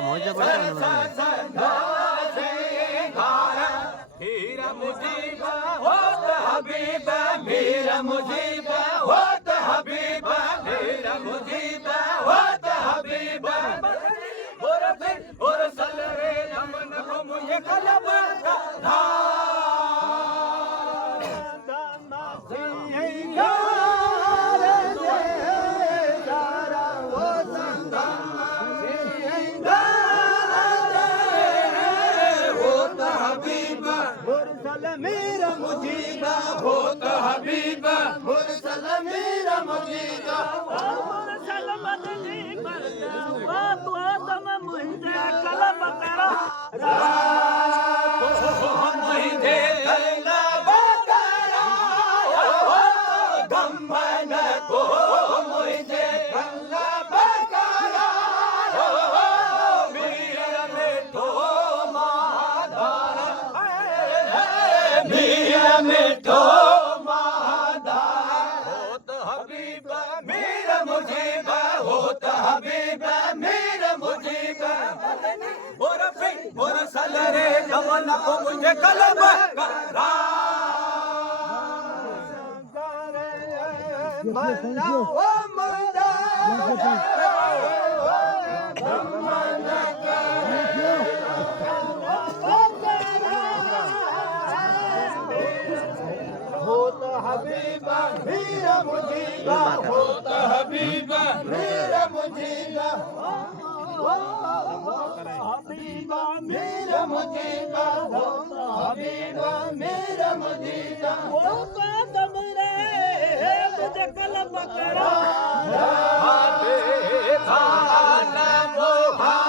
मौजा मीरा मुजीबा होत हबीबा मीरा मुजीबा होत हबीबा मीरा मुजीबा होत हबीबा और फिर और सलरे नमन को मुझे कलब का मेरा मुजीबा होत हबीबा मुरसल मेरा मुजीबा मुरसल मदनी करता बाबू तुम मुझे कलब करा मुझे कलब करा गमन को मुझे कलब करा वीर में तो मीरा मिठो महादार होत हबीबा मीरा मुजीबा होत हबीबा मीरा मुजीबा और फिर और सलरे गमन को मुझे कलब करा मना ओ मना हबीबा मीरा मुजीबा होत हबीबा मीरा मुजीबा हबीबा मीरा मुजीबा होत हबीबा मीरा मुजीबा वो कदम रे मुझे कलब करा हाथे खाना मोहा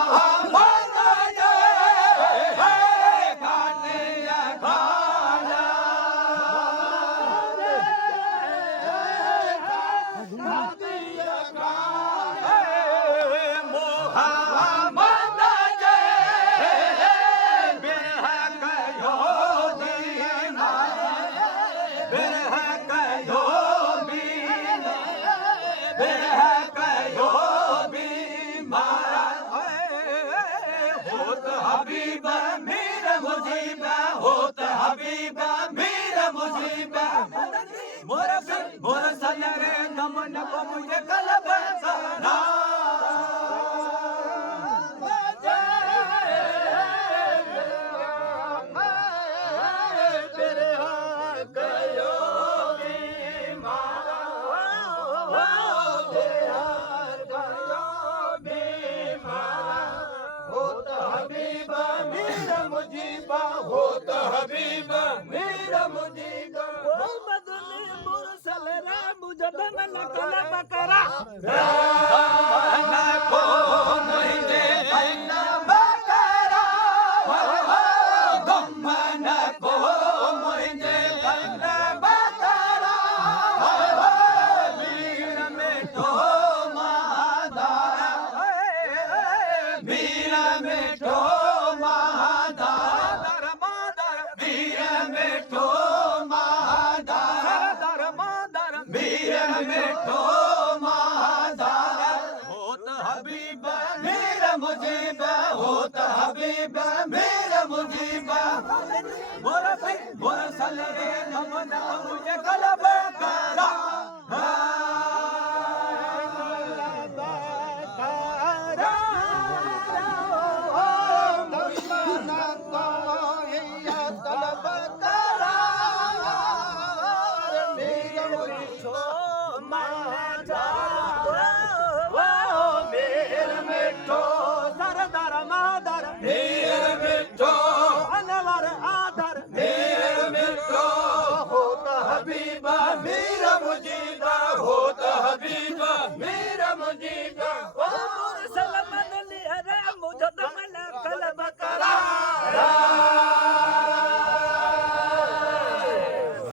हबीबा मीरा मुजीबा होत हबीबा मीरा मुजीबा मोरा फिर मोरा सलरे नमन को मुझे कलब करा होत हबीबा मीरा मुजीबा मोहम्मदुल मुरसल राम जदम कलब करा राम को मुझे कलब करा गमन को मुझे कलब करा वीर में तो महादार वीर में तो मिठो महादार होत हबीबा मीरा मुजीबा होत हबीबा मीरा मुजीबा मोरा फिर मोरा सलरे नमन मुझे कलब करा हबीबा मीरा मुजीबा होत हबीबा